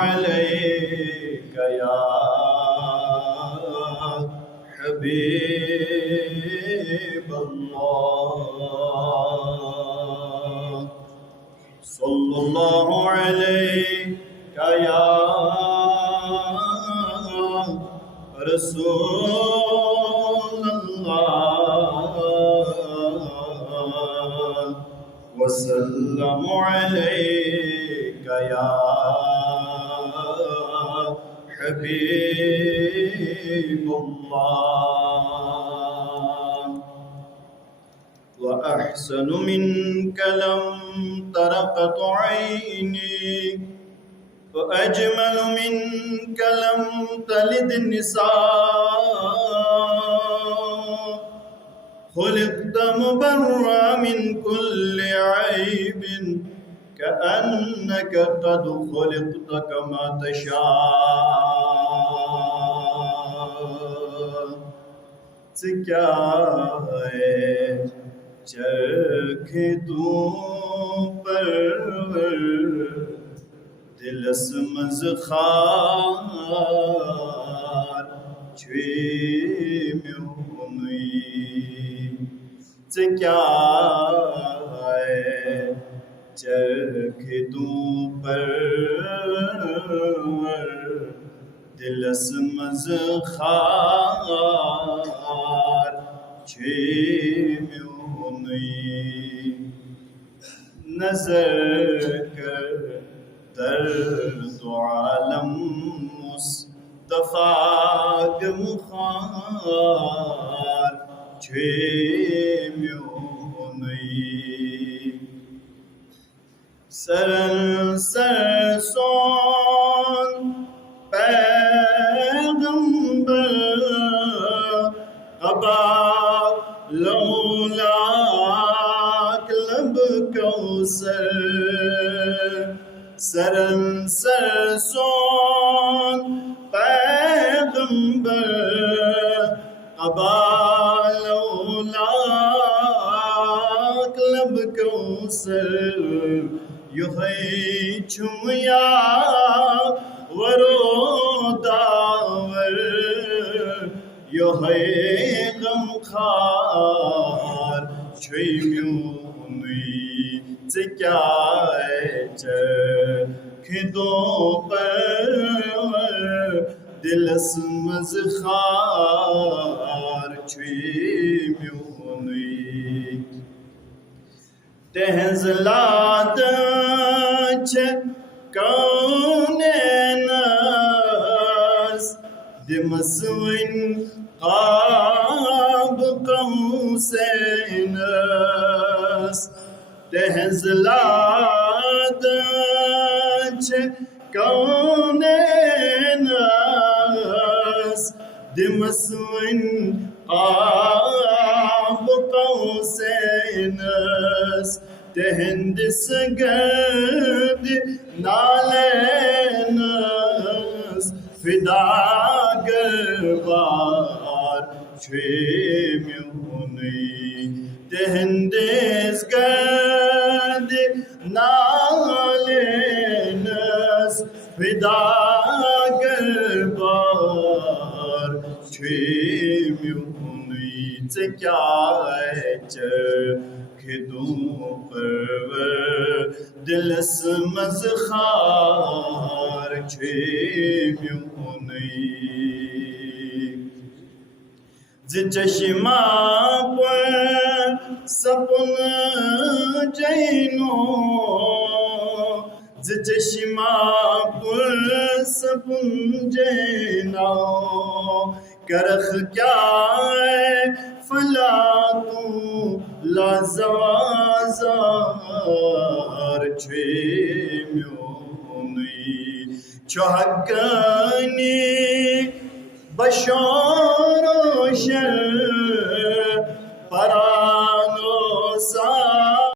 عليك يا حبيب الله صلى الله عليك يا رسول الله وسلم عليك يا حبيب الله وأحسن منك لم ترقط عيني وأجمل منك لم تلد النساء خلقت مبرأ من كل عيب كأنك قد خلقت كما تشاء کیا ہے چرخ تو پرور دلس مزخار چوی میونی کیا ہے چرخ تو پرور دلس مزخار میونی نظر کر درد عالم مصطفیٰ کے مخار میونی سر سون پیغمبر ابا لولاک لب کوثر سر سون پیغمبر ابا لولاک لب کوثر یوہی چھمیا ورو داور یوہی غم خار چھوئی میونی کیا ہے چرخدوں پر دلس مزخار چھوئی میونی تہزلات کونینس دمسوین قاب قوسینس تہزلات کونینس دمسوین قاب قوسینس تہندس گرد نالینس فداگر بار چھوئی میونی تہندس گرد نالینس فداگر بار چھوئی میونی کیا ہے چرخدوں پرور دلس مزخار چھوئی میونی چشمہ پر سپن جینو چشمہ پر سپن جینو کرخ کیا ہے فلا تو لازوازار چھوئی میونی چوہکنی بشار و شر پرا